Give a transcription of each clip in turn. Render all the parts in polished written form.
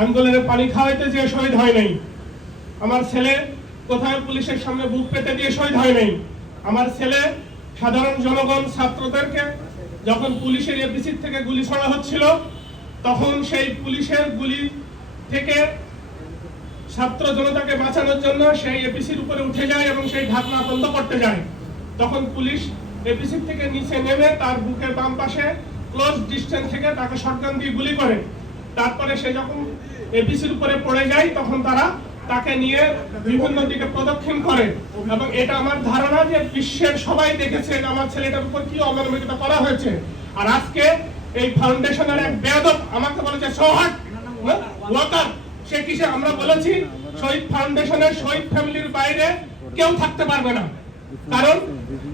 আন্দোলনে পানি খাওয়াইতে যে শহীদ হয় নাই, আমার ছেলে কোথায় পুলিশের সামনে বুক পেতে দিয়ে শহীদ হয় নাই, আমার ছেলে সাধারণ জনগণ ছাত্রদেরকে যখন পুলিশের এপিসি থেকে গুলি ছোড়া হচ্ছিল তখন সেই পুলিশের গুলি থেকে ছাত্র জনতাকে বাঁচানোর জন্য সেই এপিসির উপরে উঠে যায় এবং সেই ঢাকনা বন্ধ করতে যায়। তখন পুলিশ এপিসি থেকে নিচে নেমে তার বুকের বাম পাশে ক্লোজ ডিস্টেন্স থেকে তাকে শটগান দিয়ে গুলি করে। তারপরে সে যখন এপিসির উপরে পড়ে যায় তখন তারা তাকে নিয়ে বিভিন্ন দিকে প্রদক্ষিণ করে এবং এটা আমার ধারণা যে বিশ্বের সবাই দেখেছে আমার ছেলেটার উপর কি অমানবিকতা করা হয়েছে। আর আজকে এই ফাউন্ডেশনের এক বেয়াদব আমাকে বলেছে সোহাট ওয়াকার, সে কিসে আমরা বলেছি শহীদ ফাউন্ডেশনের শহীদ ফ্যামিলির বাইরে কেউ থাকতে পারবে না, কারণ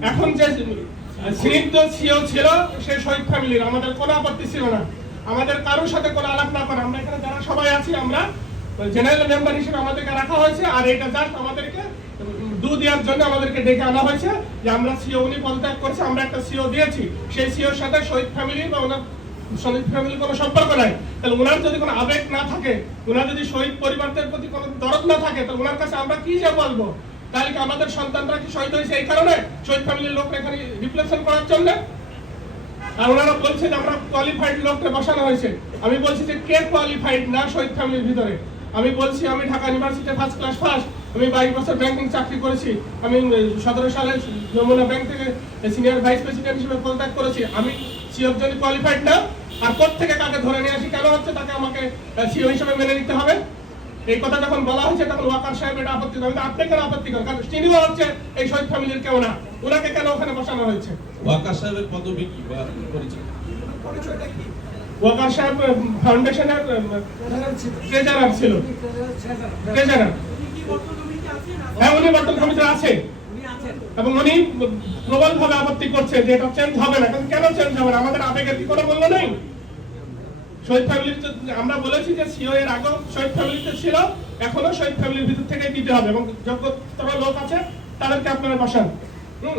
এখন যে স্নিগ্ধ সিও ছিল সে শহীদ ফ্যামিলির, আমাদের কোনো আপত্তি ছিল না, আমাদের কারোর সাথে কোনো আলাপ না করে আমরা এখানে যারা সবাই আছি আমরা জেনারেল মেম্বার হিসেবে আমাদেরকে রাখা হয়েছে। আর এটা জাস্ট আমাদেরকে দেওয়ার জন্য আমাদেরকে ডেকে আনা হয়েছে যে আমরা সিও উনি পদত্যাগ করেছে, আমরা একটা সিও দিয়েছি, সেই সিওর সাথে শহীদ ফ্যামিলি বা ওনার শহীদ ফ্যামিলির কোনো সম্পর্ক নাই। তাহলে ওনার যদি কোনো আবেগ না থাকে, ওনার যদি শহীদ পরিবারদের প্রতি কোনো দরদ না থাকে, তাহলে ওনার কাছে আমরা কি যে বলবো? তাহলে কি আমাদের সন্তানরা কি শহীদ হয়েছে এই কারণে শহীদ ফ্যামিলির লোকরা এখানে রিপ্লেসমেন্ট করার জন্য? আর ওনারা বলছে যে আমরা কোয়ালিফাইড লোককে বসানো হয়েছে। আমি বলছি যে কে কোয়ালিফাইড না শহীদ ফ্যামিলির ভিতরে? আমি বলছি আমি Dhaka university first class first, আমি 22 বছর ব্যাংকিং চাকরি করেছি, আমি 17 সালে যমুনা ব্যাংক থেকে সিনিয়র ভাইস প্রেসিডেন্ট হিসেবে পদত্যাগ করেছি, আমি সিওর জন্য কোয়ালিফাইড না? আর কোত্থেকে কাকে ধরে নিয়ে আসি, কেন হচ্ছে তাকে আমাকে সিও হিসেবে মেনে নিতে হবে? এই কথা যখন বলা হয়েছে তখন ওয়াকার সাহেব এটা আপত্তি করেন, আপনি কেন আপত্তি করেন? কারণ তিনিও হচ্ছে এই শহীদ ফ্যামিলির কেউ না, ওনাকে কেন ওখানে বসানো হয়েছে? ওয়াকার সাহেবের পদবি কি বা পরিচয়? ওয়াকার সাহেব ফাউন্ডেশনের ট্রেজারার ছিল, ট্রেজারার। হ্যাঁ, উনি বর্তমান কমিটিতে আছে এবং উনি প্রবলভাবে আপত্তি করছে যে এটা চেঞ্জ হবে না। কেন চেঞ্জ হবে না? আমাদের আবেগের কি কোনো মূল্য নেই? শহীদ ফ্যামিলির আমরা বলেছি যে সিও এর আগেও শহীদ ফ্যামিলিতে ছিল, এখনো শহীদ ফ্যামিলির ভিতর থেকে দিতে হবে এবং যোগ্যতর লোক আছে তাদেরকে আপনারা বসান।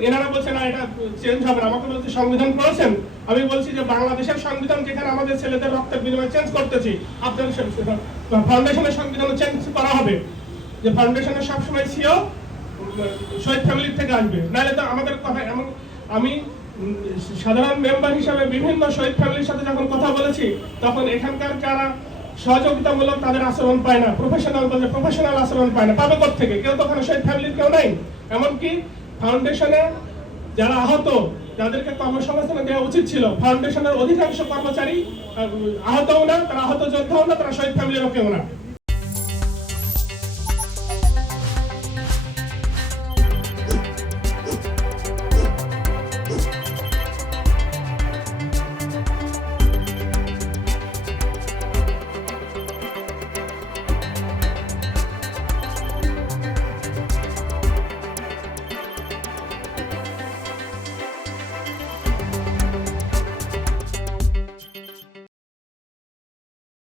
এনারা বলছে না এটা চেঞ্জ হবে না, আমাকে বলছে সংবিধান পড়েছেন, আমি বলছি যে বাংলাদেশের সংবিধান যেখানে আমাদের ছেলেদের রক্তের বিনিময়ে চেঞ্জ করতেছি, আপনাদের ফাউন্ডেশনের সংবিধান চেঞ্জ করা হবে যে ফাউন্ডেশনের সবসময় সিও শহীদ ফ্যামিলির থেকে আসবে, নাহলে তো আমাদের কথা এমন। আমি সাধারণ মেম্বার হিসাবে বিভিন্ন শহীদ ফ্যামিলির সাথে যখন কথা বলেছি তখন এখানকার যারা সহযোগিতামূলক তাদের আচরণ পায় না, প্রফেশনাল আচরণ পায় না, পাবে কোত্থেকে? কেউ তো ওখানে শহীদ ফ্যামিলির কেউ নাই। এমনকি ফাউন্ডেশনে যারা আহত যাদেরকে কর্মসংস্থান দেওয়া উচিত ছিল, ফাউন্ডেশনের অধিকাংশ কর্মচারী আহতও না, তারা আহত যোদ্ধাও না, তারা শহীদ ফ্যামিলিরও কেউ না।